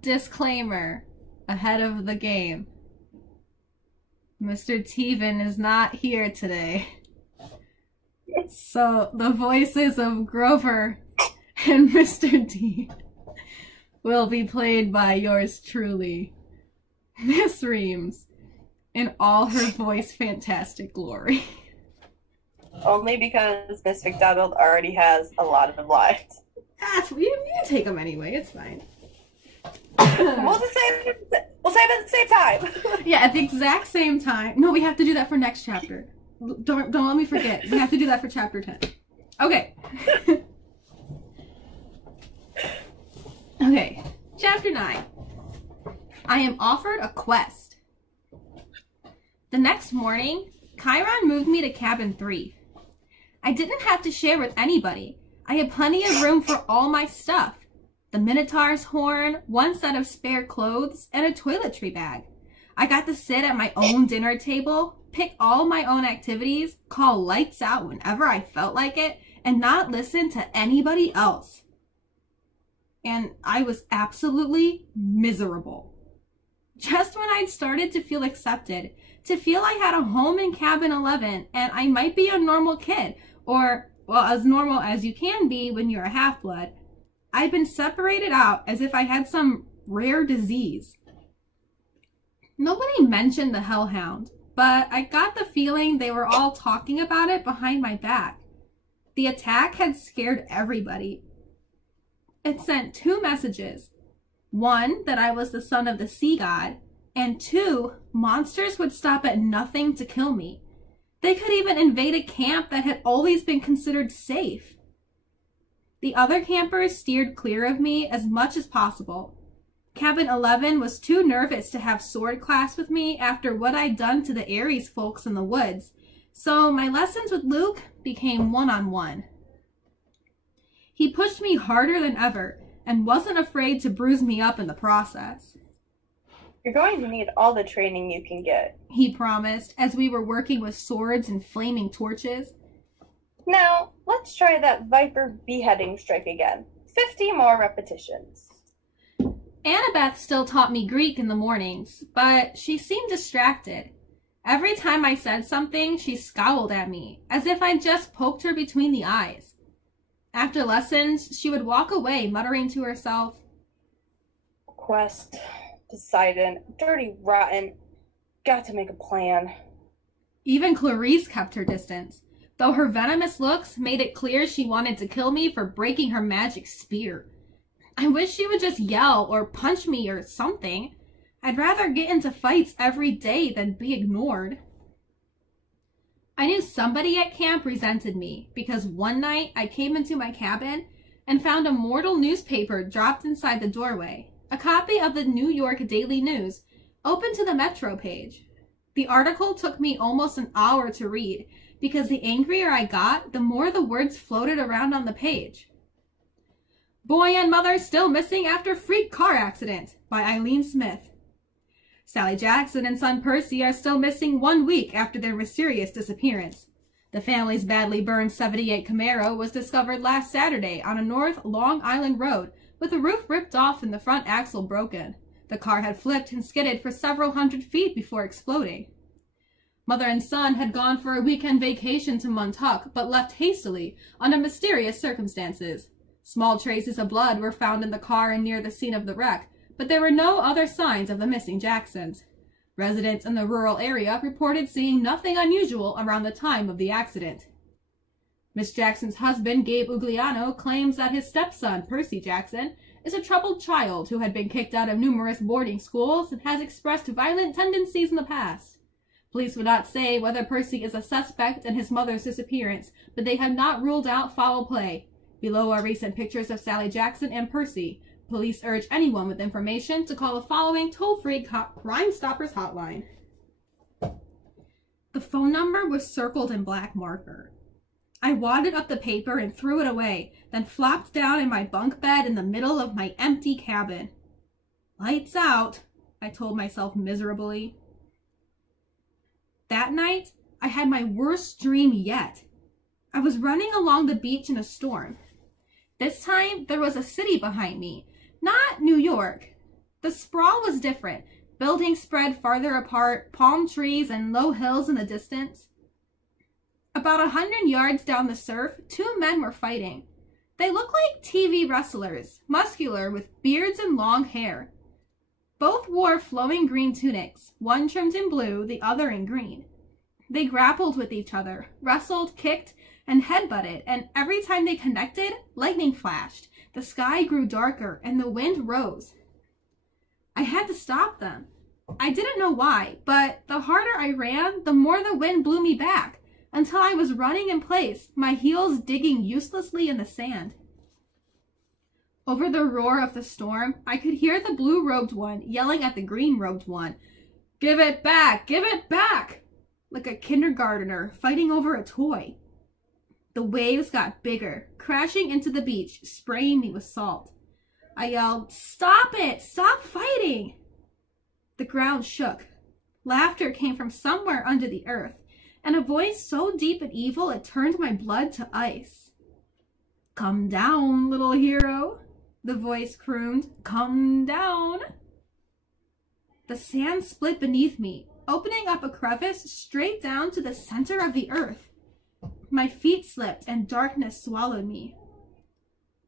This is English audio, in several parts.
Disclaimer ahead of the game. Mr. Teven is not here today. So the voices of Grover and Mr. D will be played by yours truly, Miss Reams, in all her voice fantastic glory. Only because Miss McDonald already has a lot of them left. That's you can take them anyway. It's fine. We'll save it at the same time. Yeah, at the exact same time. No, we have to do that for next chapter. Don't let me forget. We have to do that for chapter 10. Okay. Okay. Chapter 9. I am offered a quest. The next morning, Chiron moved me to cabin 3. I didn't have to share with anybody. I had plenty of room for all my stuff. The Minotaur's horn, one set of spare clothes, and a toiletry bag. I got to sit at my own dinner table, pick all my own activities, call lights out whenever I felt like it, and not listen to anybody else. And I was absolutely miserable. Just when I'd started to feel accepted, to feel I had a home in cabin 11 and I might be a normal kid, or, well, as normal as you can be when you're a half-blood, I'd been separated out as if I had some rare disease. Nobody mentioned the Hellhound, but I got the feeling they were all talking about it behind my back. The attack had scared everybody. It sent 2 messages. 1, that I was the son of the sea god, and 2, monsters would stop at nothing to kill me. They could even invade a camp that had always been considered safe. The other campers steered clear of me as much as possible. Cabin 11 was too nervous to have sword class with me after what I'd done to the Ares folks in the woods, so my lessons with Luke became one-on-one. He pushed me harder than ever and wasn't afraid to bruise me up in the process. You're going to need all the training you can get, he promised as we were working with swords and flaming torches. Now, let's try that Viper beheading strike again. 50 more repetitions. Annabeth still taught me Greek in the mornings, but she seemed distracted. Every time I said something, she scowled at me, as if I'd just poked her between the eyes. After lessons, she would walk away, muttering to herself, Quest, Poseidon, dirty, rotten, got to make a plan. Even Clarice kept her distance, though her venomous looks made it clear she wanted to kill me for breaking her magic spear. I wish she would just yell or punch me or something. I'd rather get into fights every day than be ignored. I knew somebody at camp resented me because one night I came into my cabin and found a mortal newspaper dropped inside the doorway, a copy of the New York Daily News, open to the Metro page. The article took me almost an hour to read because the angrier I got, the more the words floated around on the page. Boy and Mother Still Missing After Freak Car Accident by Eileen Smith. Sally Jackson and son Percy are still missing 1 week after their mysterious disappearance. The family's badly burned 78 Camaro was discovered last Saturday on a North Long Island road with the roof ripped off and the front axle broken. The car had flipped and skidded for several hundred feet before exploding. Mother and son had gone for a weekend vacation to Montauk, but left hastily under mysterious circumstances. Small traces of blood were found in the car and near the scene of the wreck, but there were no other signs of the missing Jacksons. Residents in the rural area reported seeing nothing unusual around the time of the accident. Miss Jackson's husband, Gabe Ugliano, claims that his stepson, Percy Jackson, is a troubled child who had been kicked out of numerous boarding schools and has expressed violent tendencies in the past. Police would not say whether Percy is a suspect in his mother's disappearance, but they have not ruled out foul play. Below are recent pictures of Sally Jackson and Percy. Police urge anyone with information to call the following toll-free Crime Stoppers hotline. The phone number was circled in black marker. I wadded up the paper and threw it away, then flopped down in my bunk bed in the middle of my empty cabin. Lights out, I told myself miserably. That night, I had my worst dream yet. I was running along the beach in a storm. This time, there was a city behind me. Not New York. The sprawl was different. Buildings spread farther apart, palm trees and low hills in the distance. About 100 yards down the surf, two men were fighting. They looked like TV wrestlers, muscular with beards and long hair. Both wore flowing green tunics, one trimmed in blue, the other in green. They grappled with each other, wrestled, kicked, and headbutted, and every time they connected, lightning flashed, the sky grew darker, and the wind rose. I had to stop them. I didn't know why, but the harder I ran, the more the wind blew me back, until I was running in place, my heels digging uselessly in the sand. Over the roar of the storm, I could hear the blue-robed one yelling at the green-robed one, "Give it back! Give it back!" like a kindergartner fighting over a toy. The waves got bigger, crashing into the beach, spraying me with salt. I yelled, "Stop it! Stop fighting!" The ground shook. Laughter came from somewhere under the earth, and a voice so deep and evil it turned my blood to ice. "Come down, little hero," the voice crooned. "Come down." The sand split beneath me, opening up a crevice straight down to the center of the earth. My feet slipped and darkness swallowed me.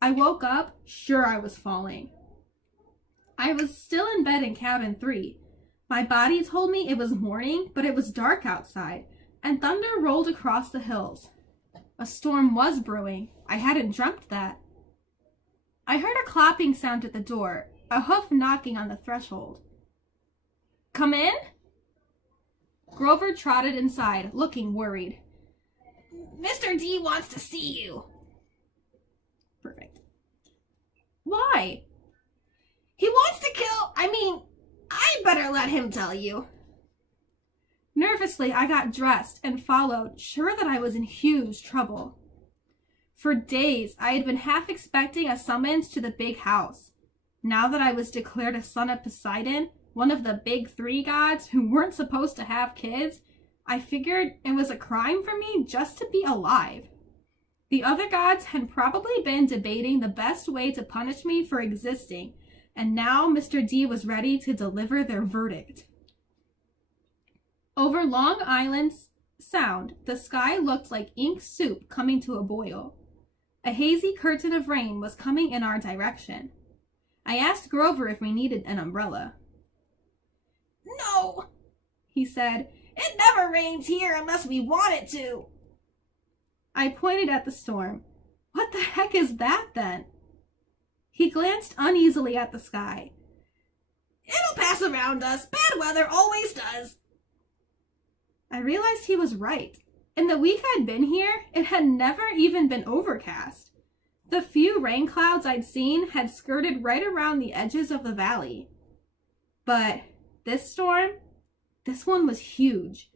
I woke up, sure I was falling. I was still in bed in cabin 3. My body told me it was morning, but it was dark outside, and thunder rolled across the hills. A storm was brewing. I hadn't dreamt that. I heard a clapping sound at the door, a hoof knocking on the threshold. "Come in?" Grover trotted inside, looking worried. "Mr. D wants to see you." Perfect. "Why?" "He wants to kill... I better let him tell you." Nervously, I got dressed and followed, sure that I was in huge trouble. For days, I had been half expecting a summons to the big house. Now that I was declared a son of Poseidon, one of the big 3 gods who weren't supposed to have kids, I figured it was a crime for me just to be alive. The other gods had probably been debating the best way to punish me for existing, and now Mr. D was ready to deliver their verdict. Over Long Island Sound, the sky looked like ink soup coming to a boil. A hazy curtain of rain was coming in our direction. I asked Grover if we needed an umbrella. "No," he said. "It never rains here unless we want it to." I pointed at the storm. "What the heck is that, then?" He glanced uneasily at the sky. "It'll pass around us. Bad weather always does." I realized he was right. In the week I'd been here, it had never even been overcast. The few rain clouds I'd seen had skirted right around the edges of the valley. But this storm, this one was huge.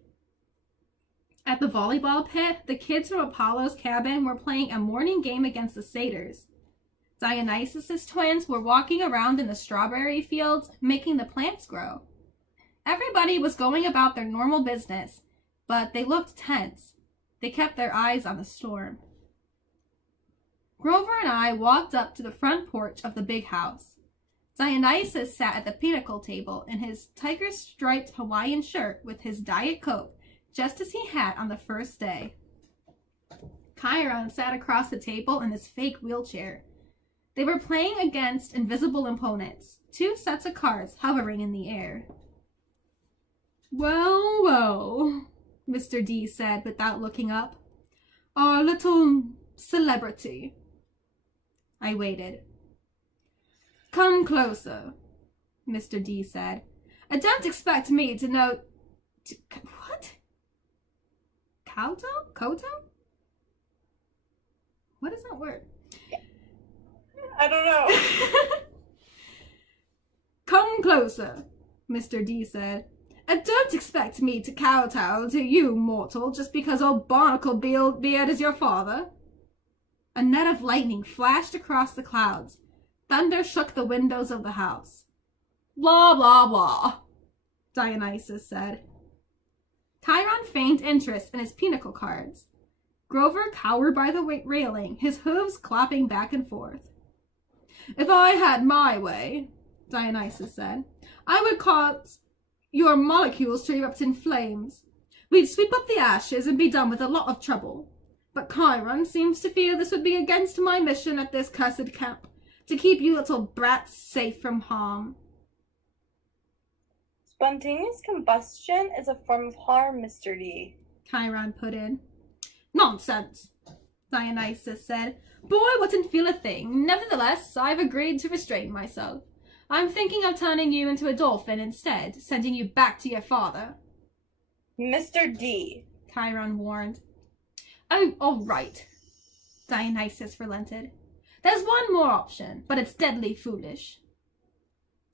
At the volleyball pit, the kids from Apollo's cabin were playing a morning game against the satyrs. Dionysus's twins were walking around in the strawberry fields, making the plants grow. Everybody was going about their normal business, but they looked tense. They kept their eyes on the storm. Grover and I walked up to the front porch of the big house. Dionysus sat at the pinnacle table in his tiger-striped Hawaiian shirt with his Diet Coke, just as he had on the first day. Chiron sat across the table in his fake wheelchair. They were playing against invisible opponents, 2 sets of cards hovering in the air. "Well, well," Mr. D said without looking up. "Our little celebrity." I waited. "Come closer," Mr. D said. "Don't expect me to know... What? Koto? Koto? What is that word? I don't know. "Come closer," Mr. D said. "Don't expect me to kowtow to you, mortal, just because old Barnacle Beard is your father." A net of lightning flashed across the clouds. Thunder shook the windows of the house. "Blah, blah, blah," Dionysus said. Chiron feigned interest in his pinnacle cards. Grover cowered by the railing, his hooves clopping back and forth. "If I had my way," Dionysus said. I would cause your molecules to erupt in flames. We'd sweep up the ashes and be done with a lot of trouble. But Chiron seems to feel this would be against my mission at this cursed camp, to keep you little brats safe from harm. Spontaneous combustion is a form of harm, Mr. D. Chiron put in. Nonsense, Dionysus said. Boy wouldn't feel a thing. Nevertheless, I've agreed to restrain myself. I'm thinking of turning you into a dolphin instead, sending you back to your father. Mr. D, Chiron warned. Oh, all right, Dionysus relented. There's one more option, but it's deadly foolish.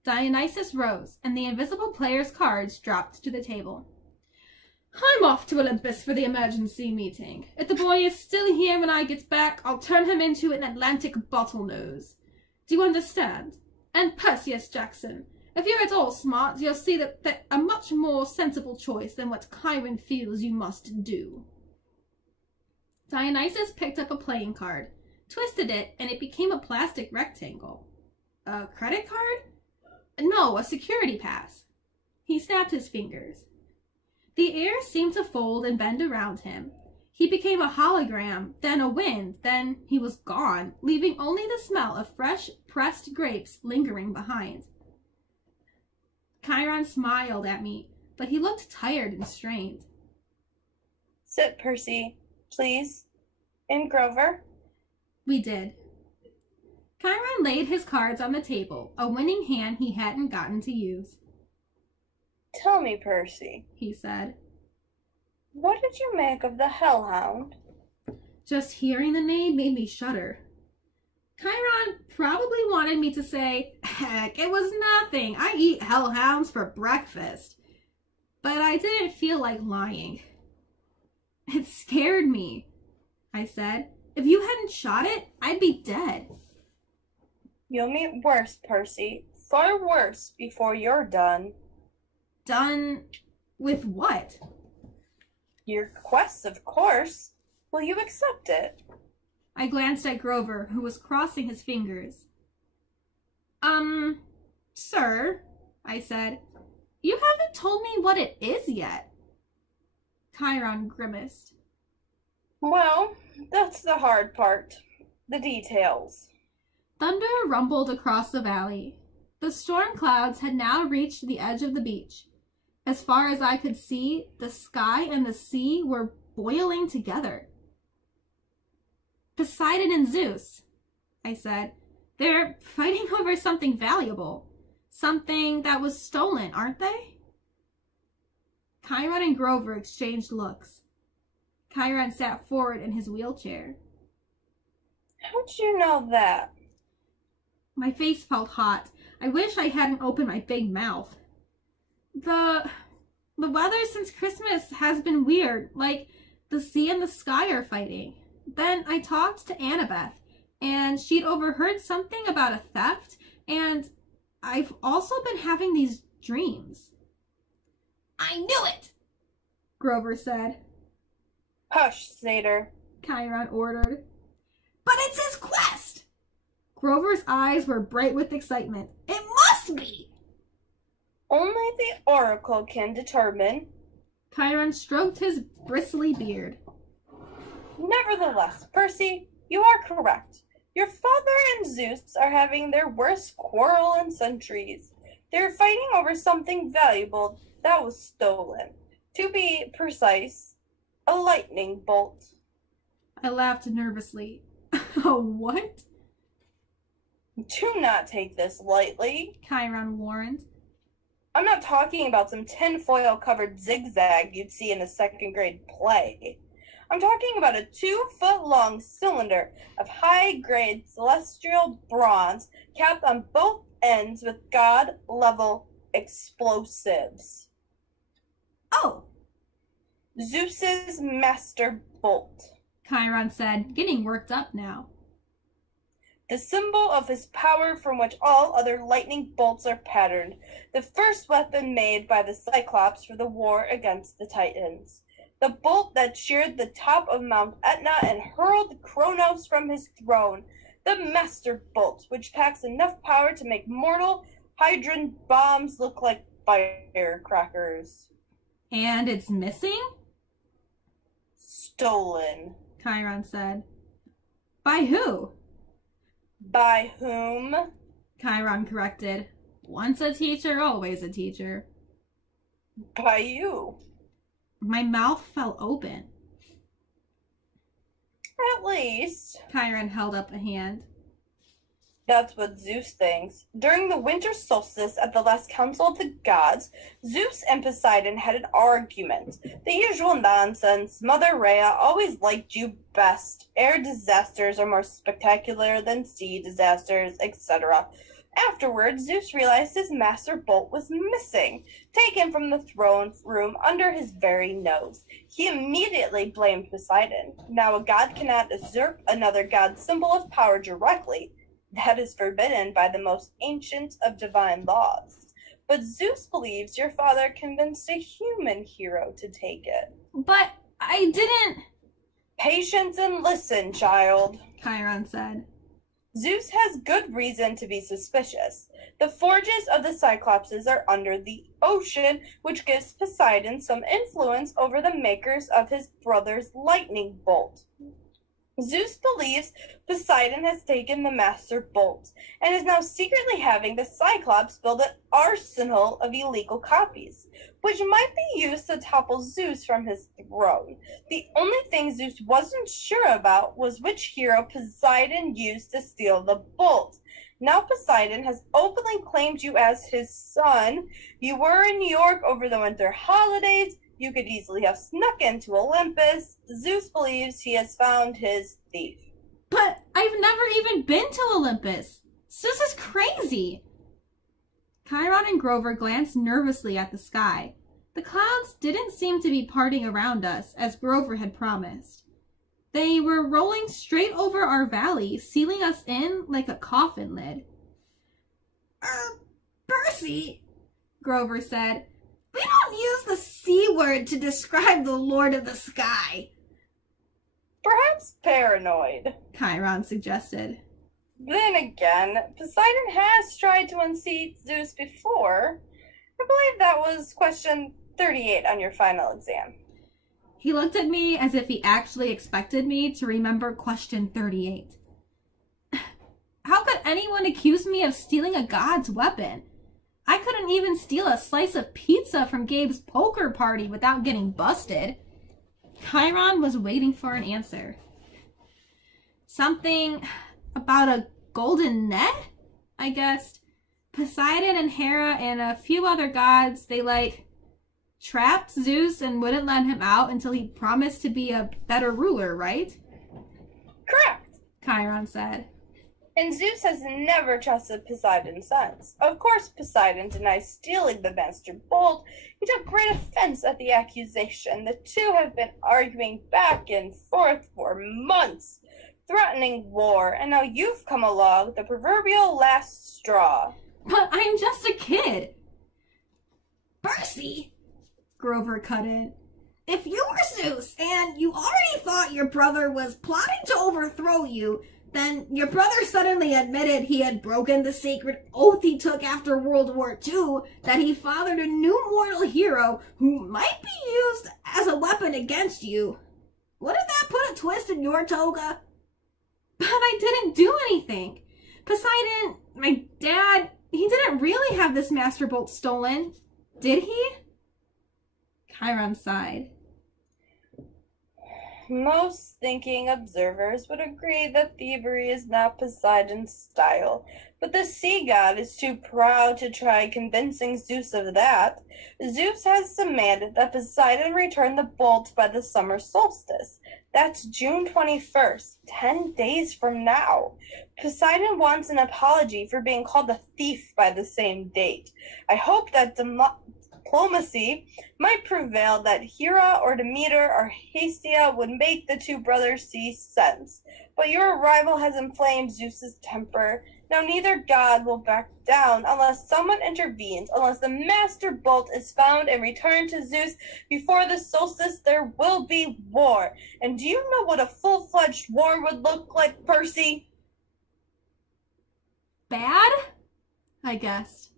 Dionysus rose, and the invisible player's cards dropped to the table. I'm off to Olympus for the emergency meeting. If the boy is still here when I get back, I'll turn him into an Atlantic bottlenose. Do you understand? And Perseus Jackson, if you're at all smart, you'll see that that's a much more sensible choice than what Chiron feels you must do. Dionysus picked up a playing card, twisted it, and it became a plastic rectangle. A credit card? No, a security pass. He snapped his fingers. The air seemed to fold and bend around him. He became a hologram, then a wind, then he was gone, leaving only the smell of fresh, pressed grapes lingering behind. Chiron smiled at me, but he looked tired and strained. Sit, Percy, please. And Grover? We did. Chiron laid his cards on the table, a winning hand he hadn't gotten to use. Tell me, Percy, he said. What did you make of the hellhound? Just hearing the name made me shudder. Chiron probably wanted me to say, heck, it was nothing. I eat hellhounds for breakfast. But I didn't feel like lying. It scared me, I said. If you hadn't shot it, I'd be dead. You'll meet worse, Percy. Far worse before you're done. Done with what? Your quest, of course. Will you accept it? I glanced at Grover, who was crossing his fingers. Sir, I said, you haven't told me what it is yet. Chiron grimaced. Well, that's the hard part. The details. Thunder rumbled across the valley. The storm clouds had now reached the edge of the beach. As far as I could see, the sky and the sea were boiling together. Poseidon and Zeus, I said. They're fighting over something valuable. Something that was stolen, aren't they? Chiron and Grover exchanged looks. Chiron sat forward in his wheelchair. How'd you know that? My face felt hot. I wish I hadn't opened my big mouth. The weather since Christmas has been weird, like the sea and the sky are fighting. Then I talked to Annabeth, and she'd overheard something about a theft, and I've also been having these dreams. I knew it, Grover said. Hush, Satyr, Chiron ordered. But it's his quest! Grover's eyes were bright with excitement. It must be! Only the Oracle can determine. Chiron stroked his bristly beard. Nevertheless, Percy, you are correct. Your father and Zeus are having their worst quarrel in centuries. They're fighting over something valuable that was stolen. To be precise, a lightning bolt. I laughed nervously. Oh, what? Do not take this lightly, Chiron warned. I'm not talking about some tinfoil-covered zigzag you'd see in a second-grade play. I'm talking about a 2-foot-long cylinder of high-grade celestial bronze capped on both ends with god-level explosives. Oh! Zeus's master bolt. Chiron said, getting worked up now. The symbol of his power from which all other lightning bolts are patterned. The first weapon made by the Cyclops for the war against the Titans. The bolt that sheared the top of Mount Etna and hurled Kronos from his throne. The master bolt, which packs enough power to make mortal Hydrogen bombs look like firecrackers. And it's missing? Stolen. Chiron said. By who? By whom? Chiron corrected. Once a teacher, always a teacher. By you. My mouth fell open. At least. Chiron held up a hand. That's what Zeus thinks. During the winter solstice at the last council of the gods, Zeus and Poseidon had an argument. The usual nonsense. Mother Rhea always liked you best. Air disasters are more spectacular than sea disasters, etc. Afterwards, Zeus realized his master bolt was missing, taken from the throne room under his very nose. He immediately blamed Poseidon. Now a god cannot usurp another god's symbol of power directly. That is forbidden by the most ancient of divine laws. But Zeus believes your father convinced a human hero to take it. But I didn't... Patience and listen, child, Chiron said. Zeus has good reason to be suspicious. The forges of the Cyclopses are under the ocean, which gives Poseidon some influence over the makers of his brother's lightning bolt. Zeus believes Poseidon has taken the master bolt and is now secretly having the Cyclops build an arsenal of illegal copies, which might be used to topple Zeus from his throne. The only thing Zeus wasn't sure about was which hero Poseidon used to steal the bolt. Now Poseidon has openly claimed you as his son. You were in New York over the winter holidays. You could easily have snuck into Olympus. Zeus believes he has found his thief. But I've never even been to Olympus. Zeus is crazy. Chiron and Grover glanced nervously at the sky. The clouds didn't seem to be parting around us, as Grover had promised. They were rolling straight over our valley, sealing us in like a coffin lid. Percy, Grover said. We don't use the C word to describe the Lord of the Sky. Perhaps paranoid, Chiron suggested. Then again, Poseidon has tried to unseat Zeus before. I believe that was question 38 on your final exam. He looked at me as if he actually expected me to remember question 38. How could anyone accuse me of stealing a god's weapon? I couldn't even steal a slice of pizza from Gabe's poker party without getting busted. Chiron was waiting for an answer. Something about a golden net, I guessed. Poseidon and Hera and a few other gods, they trapped Zeus and wouldn't let him out until he promised to be a better ruler, right? Correct, Chiron said. And Zeus has never trusted Poseidon since. Of course, Poseidon denies stealing the master bolt. He took great offense at the accusation. The two have been arguing back and forth for months, threatening war, and now you've come along, the proverbial last straw. But I'm just a kid. Percy, Grover cut in. If you were Zeus and you already thought your brother was plotting to overthrow you, then your brother suddenly admitted he had broken the sacred oath he took after World War II, that he fathered a new mortal hero who might be used as a weapon against you. Wouldn't that put a twist in your toga? But I didn't do anything. Poseidon, my dad, he didn't really have this master bolt stolen, did he? Chiron sighed. Most thinking observers would agree that thievery is not Poseidon's style, but the sea god is too proud to try convincing Zeus of that. Zeus has demanded that Poseidon return the bolt by the summer solstice. That's June 21st, 10 days from now. Poseidon wants an apology for being called a thief by the same date. I hope that diplomacy might prevail, that Hera or Demeter or Hestia would make the two brothers see sense. But your arrival has inflamed Zeus's temper. Now neither god will back down unless someone intervenes. Unless the master bolt is found and returned to Zeus before the solstice, there will be war. And do you know what a full-fledged war would look like, Percy? Bad? I guessed.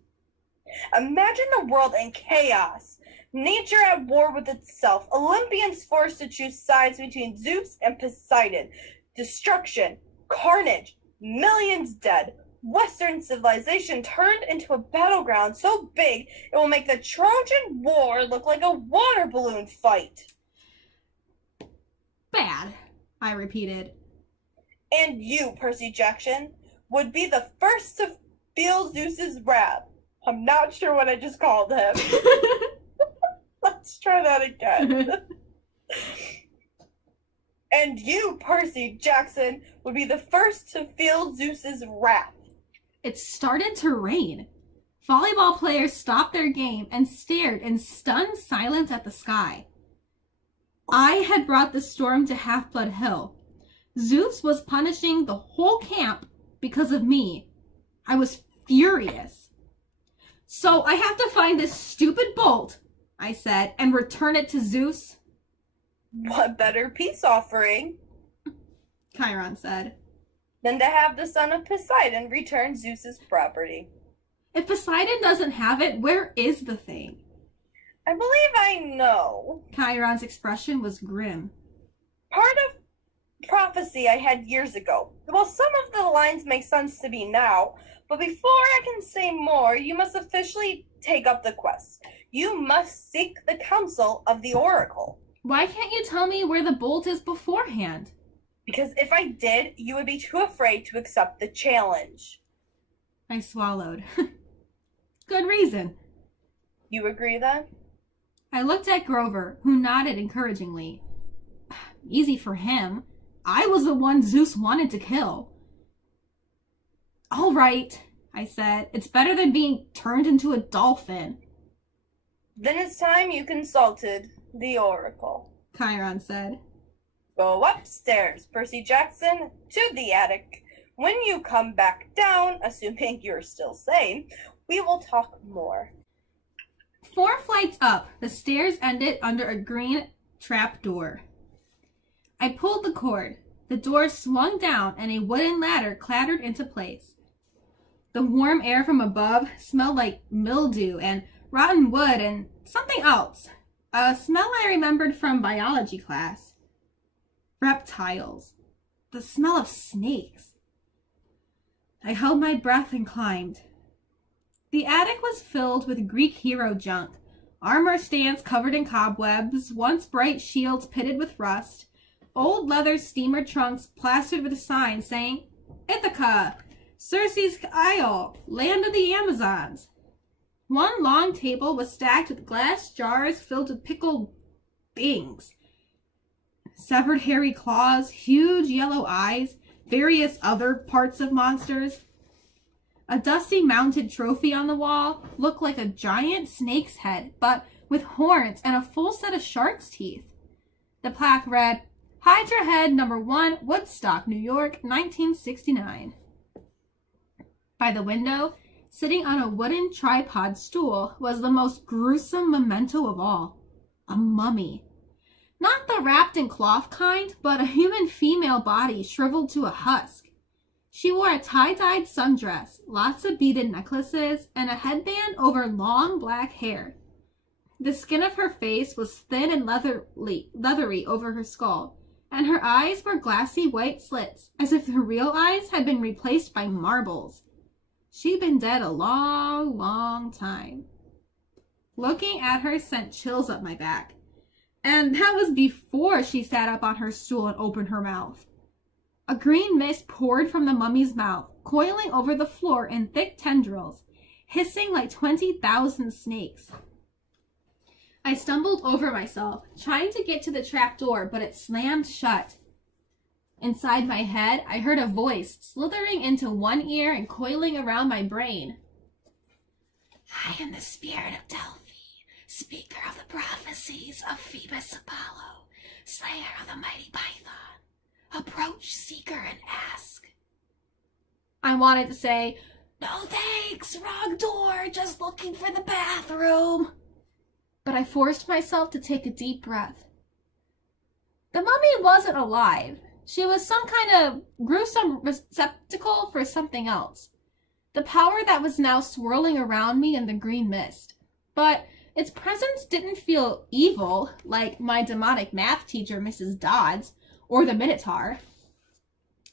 Imagine the world in chaos. Nature at war with itself. Olympians forced to choose sides between Zeus and Poseidon. Destruction, carnage, millions dead. Western civilization turned into a battleground so big it will make the Trojan War look like a water balloon fight. Bad, I repeated. And you, Percy Jackson, would be the first to feel Zeus's wrath. I'm not sure what I just called him. Let's try that again. And you, Percy Jackson, would be the first to feel Zeus's wrath. It started to rain. Volleyball players stopped their game and stared in stunned silence at the sky. I had brought the storm to Half-Blood Hill. Zeus was punishing the whole camp because of me. I was furious. So I have to find this stupid bolt, I said, and return it to Zeus. What better peace offering, Chiron said, than to have the son of Poseidon return Zeus's property? If Poseidon doesn't have it, where is the thing? I believe I know. Chiron's expression was grim. Part of prophecy I had years ago. Well, some of the lines make sense to me now, but before I can say more, you must officially take up the quest. You must seek the counsel of the oracle. Why can't you tell me where the bolt is beforehand? Because if I did, you would be too afraid to accept the challenge. I swallowed. Good reason. You agree then? I looked at Grover, who nodded encouragingly. Easy for him. I was the one Zeus wanted to kill. All right, I said. It's better than being turned into a dolphin. Then it's time you consulted the oracle, Chiron said. Go upstairs, Percy Jackson, to the attic. When you come back down, assuming you're still sane, we will talk more. 4 flights up, the stairs ended under a green trap door. I pulled the cord. The door swung down and a wooden ladder clattered into place. The warm air from above smelled like mildew and rotten wood and something else. A smell I remembered from biology class. Reptiles. The smell of snakes. I held my breath and climbed. The attic was filled with Greek hero junk. Armor stands covered in cobwebs, once bright shields pitted with rust, old leather steamer trunks plastered with a sign saying, Ithaca, Circe's Isle, land of the Amazons. One long table was stacked with glass jars filled with pickled things. Severed hairy claws, huge yellow eyes, various other parts of monsters. A dusty mounted trophy on the wall looked like a giant snake's head, but with horns and a full set of shark's teeth. The plaque read, Hydra Head No. 1, Woodstock, New York, 1969. By the window, sitting on a wooden tripod stool, was the most gruesome memento of all. A mummy. Not the wrapped in cloth kind, but a human female body shriveled to a husk. She wore a tie-dyed sundress, lots of beaded necklaces, and a headband over long black hair. The skin of her face was thin and leathery over her skull, and her eyes were glassy white slits, as if the real eyes had been replaced by marbles. She'd been dead a long, long time. Looking at her sent chills up my back. And that was before she sat up on her stool and opened her mouth. A green mist poured from the mummy's mouth, coiling over the floor in thick tendrils, hissing like 20,000 snakes. I stumbled over myself, trying to get to the trap door, but it slammed shut. Inside my head, I heard a voice slithering into one ear and coiling around my brain. I am the spirit of Delphi, speaker of the prophecies of Phoebus Apollo, slayer of the mighty Python. Approach, seeker, and ask. I wanted to say, no thanks, wrong door, just looking for the bathroom. But I forced myself to take a deep breath. The mummy wasn't alive. She was some kind of gruesome receptacle for something else. the power that was now swirling around me in the green mist. But its presence didn't feel evil like my demonic math teacher, Mrs. Dodds, or the Minotaur.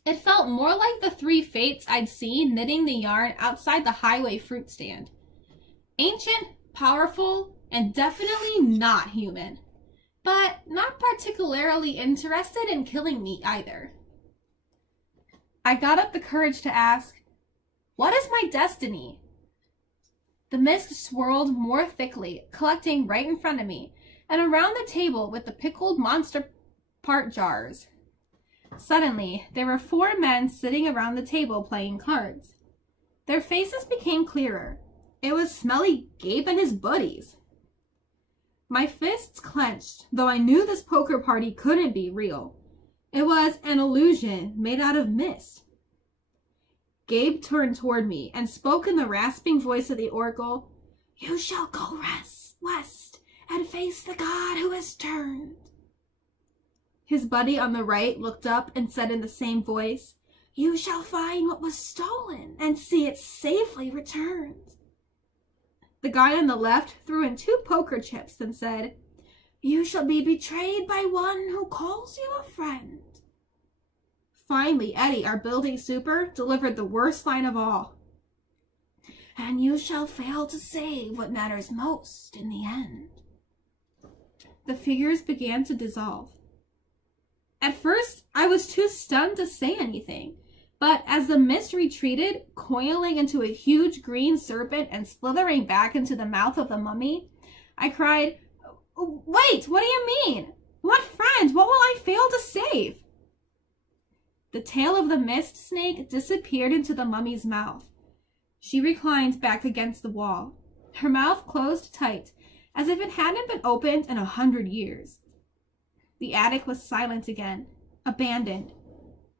It felt more like the three fates I'd seen knitting the yarn outside the highway fruit stand. Ancient, powerful, and definitely not human. But not particularly interested in killing me either. I got up the courage to ask, "What is my destiny?" The mist swirled more thickly, collecting right in front of me, and around the table with the pickled monster part jars. Suddenly, there were 4 men sitting around the table playing cards. Their faces became clearer. It was Smelly Gabe and his buddies. My fists clenched, though I knew this poker party couldn't be real. It was an illusion made out of mist. Gabe turned toward me and spoke in the rasping voice of the oracle. "You shall go west and face the god who has turned." His buddy on the right looked up and said in the same voice, "You shall find what was stolen and see it safely returned." The guy on the left threw in 2 poker chips and said, "You shall be betrayed by one who calls you a friend." Finally, Eddie, our building super, delivered the worst line of all. "And you shall fail to save what matters most in the end." The figures began to dissolve. At first, I was too stunned to say anything, but as the mist retreated, coiling into a huge green serpent and slithering back into the mouth of the mummy, I cried, "Wait, what do you mean? What friend? What will I fail to save?" The tail of the mist snake disappeared into the mummy's mouth. She reclined back against the wall. Her mouth closed tight, as if it hadn't been opened in 100 years. The attic was silent again, abandoned.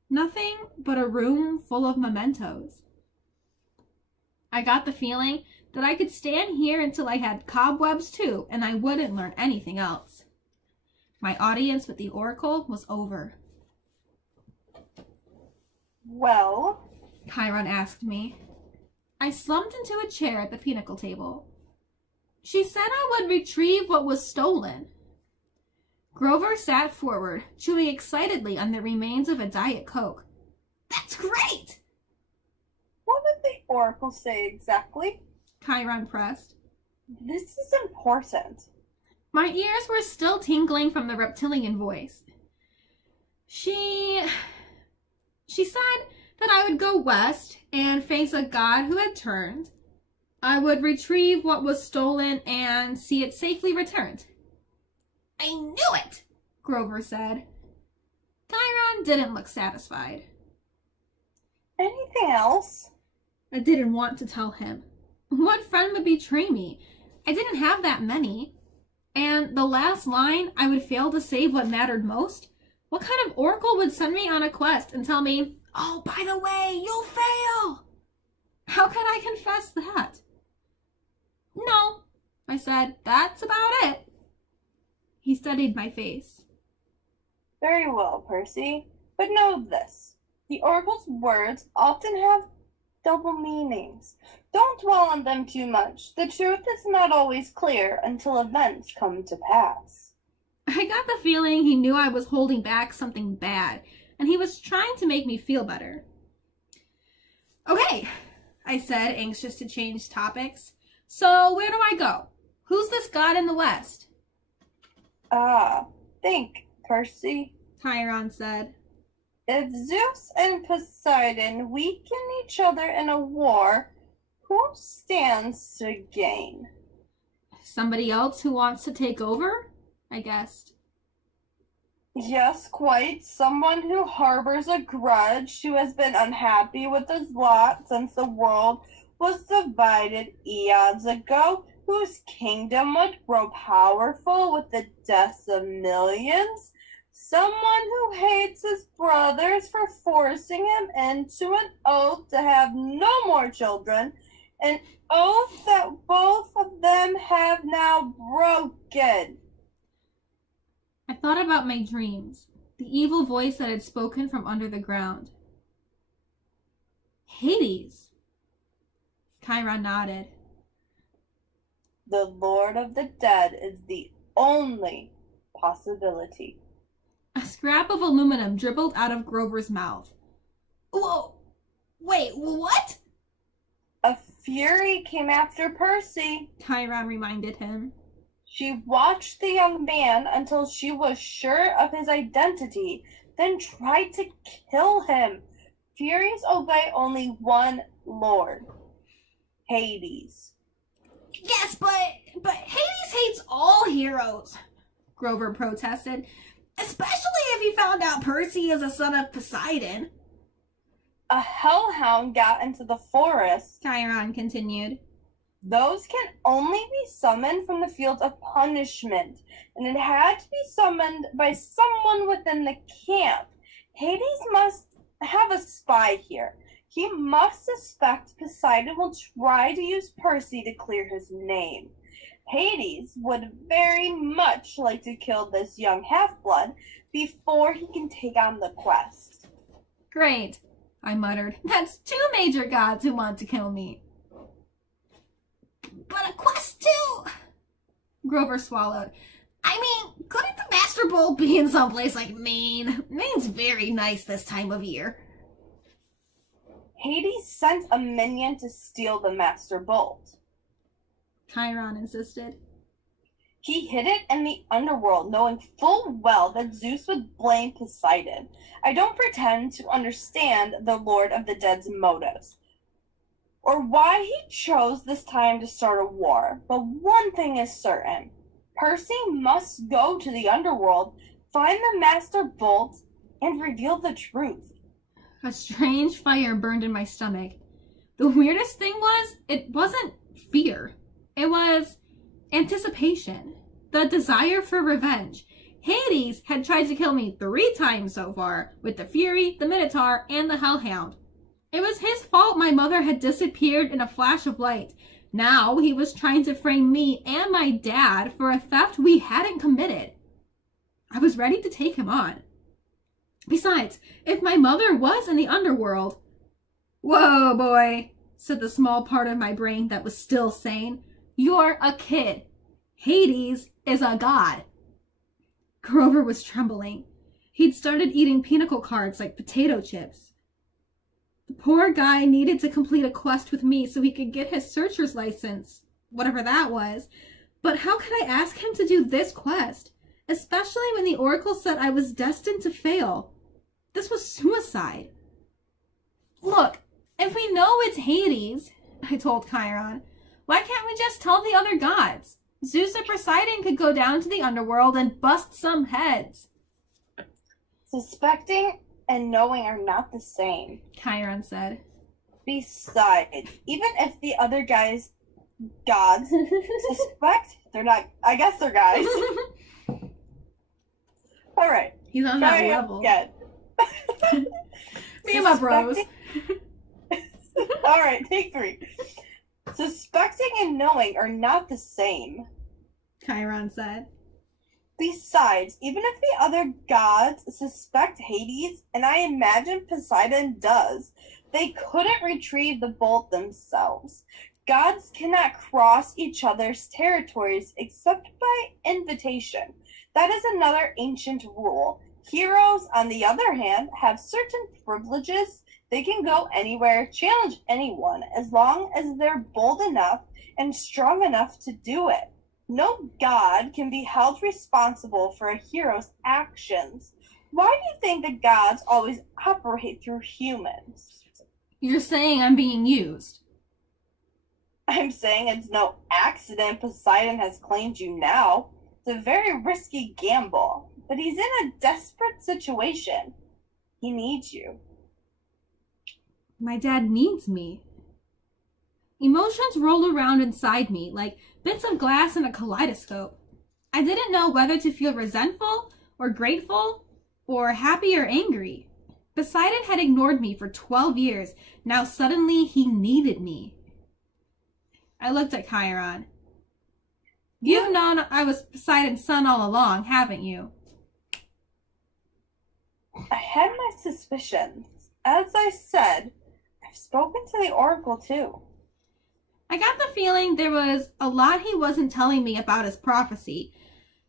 Nothing but a room full of mementos. I got the feeling that I could stand here until I had cobwebs too, and I wouldn't learn anything else. My audience with the oracle was over. "Well?" Chiron asked me. I slumped into a chair at the pinnacle table. "She said I would retrieve what was stolen." Grover sat forward, chewing excitedly on the remains of a Diet Coke. "That's great!" "What did the oracle say exactly?" Chiron pressed. "This is important." My ears were still tingling from the reptilian voice. She said that I would go west and face a god who had turned. I would retrieve what was stolen and see it safely returned. "I knew it," Grover said. Chiron didn't look satisfied. "Anything else?" I didn't want to tell him. What friend would betray me? I didn't have that many. And the last line, I would fail to save what mattered most? What kind of oracle would send me on a quest and tell me, "Oh, by the way, you'll fail"? How could I confess that? "No," I said, "that's about it." He studied my face. "Very well, Percy. But know this. The oracle's words often have double meanings. Don't dwell on them too much. The truth is not always clear until events come to pass." I got the feeling he knew I was holding back something bad, and he was trying to make me feel better. "Okay," I said, anxious to change topics. "So where do I go? Who's this god in the west?" Think, Percy. Chiron said. If Zeus and Poseidon weaken each other in a war, who stands to gain? Somebody else who wants to take over, I guessed. Yes, quite. Someone who harbors a grudge, who has been unhappy with his lot since the world was divided eons ago, whose kingdom would grow powerful with the deaths of millions. Someone who hates his brothers for forcing him into an oath to have no more children, an oath that both of them have now broken. I thought about my dreams, the evil voice that had spoken from under the ground. Hades. Chiron nodded. The Lord of the Dead is the only possibility. A scrap of aluminum dribbled out of Grover's mouth. Whoa! Wait, what? A fury came after Percy. Chiron reminded him. She watched the young man until she was sure of his identity, then tried to kill him. Furies obey only one lord, Hades. Yes, but Hades hates all heroes, Grover protested. Especially if he found out Percy is a son of Poseidon. A hellhound got into the forest, Chiron continued. Those can only be summoned from the field of punishment, and it had to be summoned by someone within the camp. Hades must have a spy here. He must suspect Poseidon will try to use Percy to clear his name. Hades would very much like to kill this young half-blood before he can take on the quest. Great, I muttered. That's 2 major gods who want to kill me. But a quest too! Grover swallowed. I mean, couldn't the Master Bolt be in someplace like Maine? Maine's very nice this time of year. Hades sent a minion to steal the Master Bolt. Chiron insisted. He hid it in the underworld, knowing full well that Zeus would blame Poseidon. I don't pretend to understand the Lord of the Dead's motives, or why he chose this time to start a war, but one thing is certain. Percy must go to the underworld, find the Master Bolt, and reveal the truth. A strange fire burned in my stomach. The weirdest thing was, it wasn't fear. It was anticipation. The desire for revenge. Hades had tried to kill me 3 times so far, with the Fury, the Minotaur, and the Hellhound. It was his fault my mother had disappeared in a flash of light. Now he was trying to frame me and my dad for a theft we hadn't committed. I was ready to take him on. Besides, if my mother was in the underworld... Whoa, boy, said the small part of my brain that was still sane. You're a kid. Hades is a god. Grover was trembling. He'd started eating pinnacle cards like potato chips. The poor guy needed to complete a quest with me so he could get his searcher's license, whatever that was. But how could I ask him to do this quest? Especially when the Oracle said I was destined to fail. This was suicide. Look, if we know it's Hades, I told Chiron, why can't we just tell the other gods? Zeus or Poseidon could go down to the underworld and bust some heads. Suspecting and knowing are not the same, Chiron said. Besides, even if the other gods suspect, they're not, I guess they're guys. All right. He's on that level. Me and my bros. All right, take 3. Suspecting and knowing are not the same, Chiron said. Besides, even if the other gods suspect Hades, and I imagine Poseidon does, they couldn't retrieve the bolt themselves. Gods cannot cross each other's territories except by invitation. That is another ancient rule. Heroes, on the other hand, have certain privileges. They can go anywhere, challenge anyone, as long as they're bold enough and strong enough to do it. No god can be held responsible for a hero's actions. Why do you think the gods always operate through humans? You're saying I'm being used. I'm saying it's no accident Poseidon has claimed you now. It's a very risky gamble, but he's in a desperate situation. He needs you. My dad needs me. Emotions rolled around inside me like bits of glass in a kaleidoscope. I didn't know whether to feel resentful or grateful or happy or angry. Poseidon had ignored me for 12 years. Now suddenly he needed me. I looked at Chiron. You've known I was Poseidon's son all along, haven't you? I had my suspicions. As I said, I've spoken to the Oracle too. I got the feeling there was a lot he wasn't telling me about his prophecy,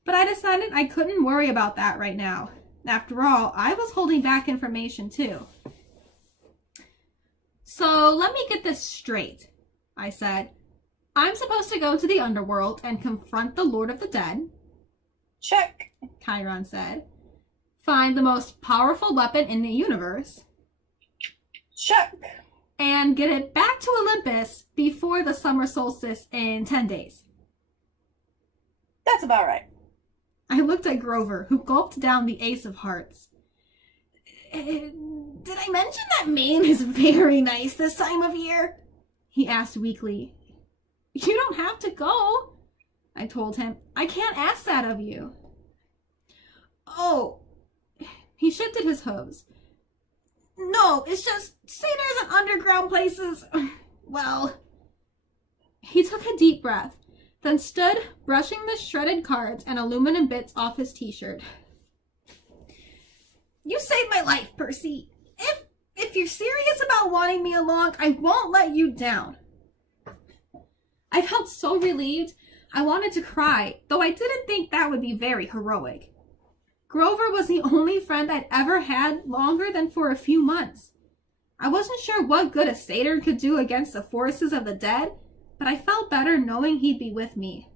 but I decided I couldn't worry about that right now. After all, I was holding back information too. So let me get this straight, I said. I'm supposed to go to the underworld and confront the Lord of the Dead. Check, Chiron said. Find the most powerful weapon in the universe. Check. And get it back to Olympus before the summer solstice in 10 days. That's about right. I looked at Grover, who gulped down the ace of hearts. Did I mention that Maine is very nice this time of year? He asked weakly. You don't have to go, I told him. I can't ask that of you. Oh, he shifted his hooves. No, it's just, satyrs and underground places, well. He took a deep breath, then stood, brushing the shredded cards and aluminum bits off his t-shirt. You saved my life, Percy. If you're serious about wanting me along, I won't let you down. I felt so relieved, I wanted to cry, though I didn't think that would be very heroic. Grover was the only friend I'd ever had longer than for a few months. I wasn't sure what good a satyr could do against the forces of the dead, but I felt better knowing he'd be with me.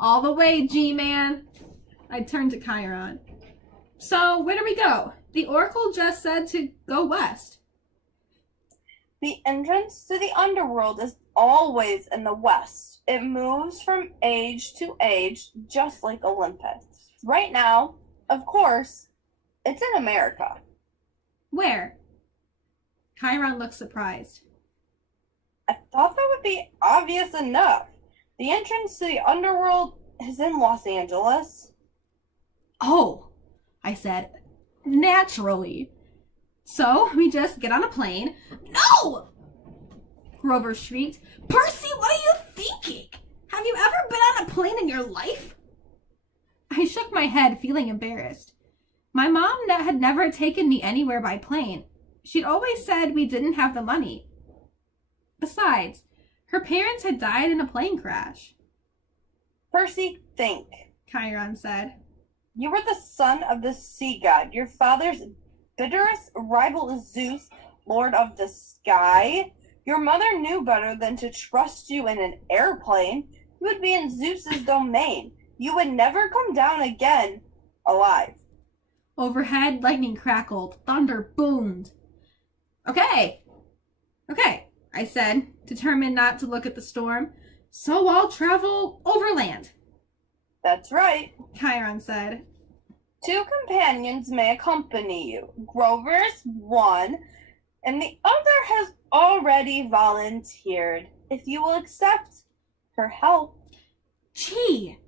All the way, G-Man. I turned to Chiron. So, where do we go? The Oracle just said to go west. The entrance to the underworld is always in the west. It moves from age to age, just like Olympus. Right now, of course, it's in America. Where? Chiron looked surprised. I thought that would be obvious enough. The entrance to the underworld is in Los Angeles. Oh, I said, naturally. So we just get on a plane. No! Grover shrieked. Percy, what are you thinking? Have you ever been on a plane in your life? I shook my head, feeling embarrassed. My mom had never taken me anywhere by plane. She'd always said we didn't have the money. Besides, her parents had died in a plane crash. Percy, think, Chiron said. You were the son of the sea god. Your father's bitterest rival is Zeus, lord of the sky. Your mother knew better than to trust you in an airplane. You would be in Zeus's domain. You would never come down again alive. Overhead, lightning crackled. Thunder boomed. Okay, I said, determined not to look at the storm. So I'll travel overland. That's right. Chiron said. 2 companions may accompany you. Grover's one, and the other has already volunteered. If you will accept her help. Gee,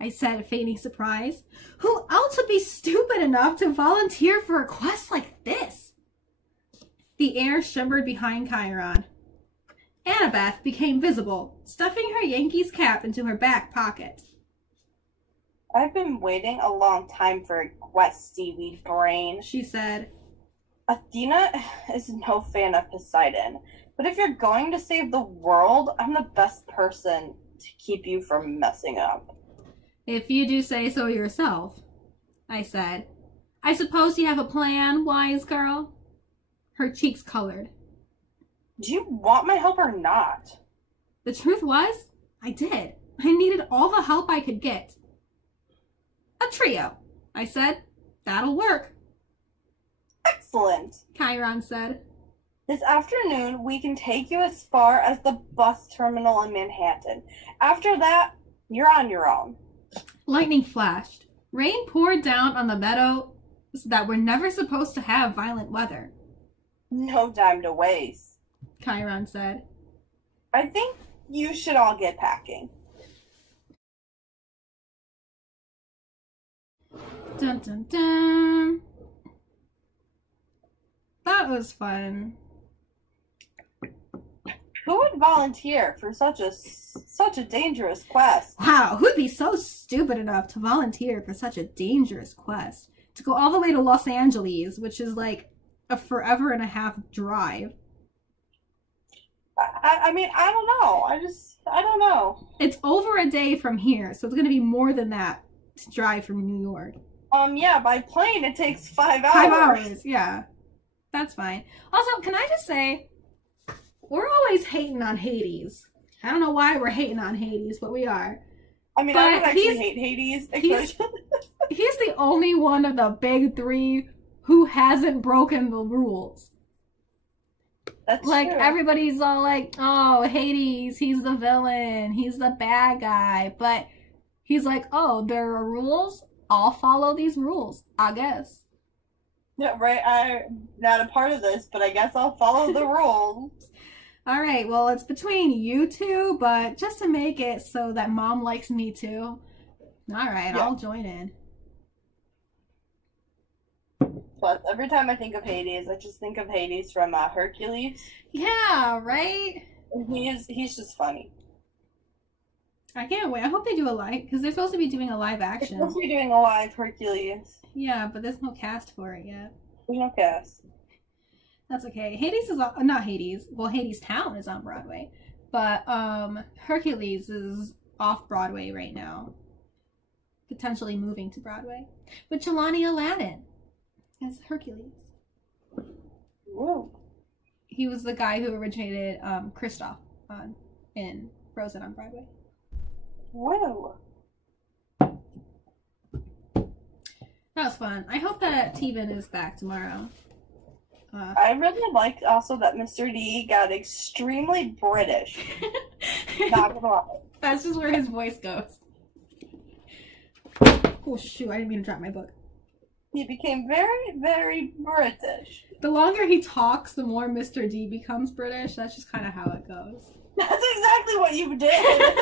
I said, feigning surprise. Who else would be stupid enough to volunteer for a quest like this? The air shimmered behind Chiron. Annabeth became visible, stuffing her Yankees cap into her back pocket. I've been waiting a long time for a quest, seaweed brain, she said. Athena is no fan of Poseidon, but if you're going to save the world, I'm the best person to keep you from messing up. If you do say so yourself, I said. I suppose you have a plan, wise girl? Her cheeks colored. Do you want my help or not? The truth was, I did. I needed all the help I could get. A trio, I said. That'll work. Excellent, Chiron said. This afternoon, we can take you as far as the bus terminal in Manhattan. After that, you're on your own. Lightning flashed. Rain poured down on the meadows that were never supposed to have violent weather. No time to waste, Chiron said. I think you should all get packing. Dun dun dun. That was fun. Who would volunteer for such a dangerous quest? Wow, who'd be so stupid enough to volunteer for such a dangerous quest? To go all the way to Los Angeles, which is like a forever and a half drive. I mean, I don't know. I don't know. It's over a day from here, so it's going to be more than that to drive from New York. Yeah, by plane it takes 5 hours. 5 hours, yeah. That's fine. Also, can I just say, we're always hating on Hades. I don't know why we're hating on Hades, but we are. I mean, I don't actually hate Hades. He's the only one of the big three who hasn't broken the rules. That's like, true. Everybody's all like, oh, Hades, he's the villain, he's the bad guy. But he's like, oh, there are rules? I'll follow these rules, I guess. Yeah, right. I'm not a part of this, but I guess I'll follow the rules. All right, well, it's between you two, but just to make it so that Mom likes me too. All right, yeah. I'll join in. Plus, every time I think of Hades, I just think of Hades from Hercules. Yeah, right? He's just funny. I can't wait. I hope they do a live, because they're supposed to be doing a live action. They're supposed to be doing a live Hercules. Yeah, but there's no cast for it yet. There's no cast. That's okay. Hades is not Hades. Well, Hades Town is on Broadway, but Hercules is off Broadway right now, potentially moving to Broadway. But Jelani Aladdin as Hercules. Whoa. He was the guy who originated Kristoff in Frozen on Broadway. Whoa. That was fun. I hope that Teven is back tomorrow. I really liked also that Mr. D got extremely British. Not gonna lie. That's just where his voice goes. Oh shoot, I didn't mean to drop my book. He became very, very British. The longer he talks, the more Mr. D becomes British. That's just kind of how it goes. That's exactly what you did.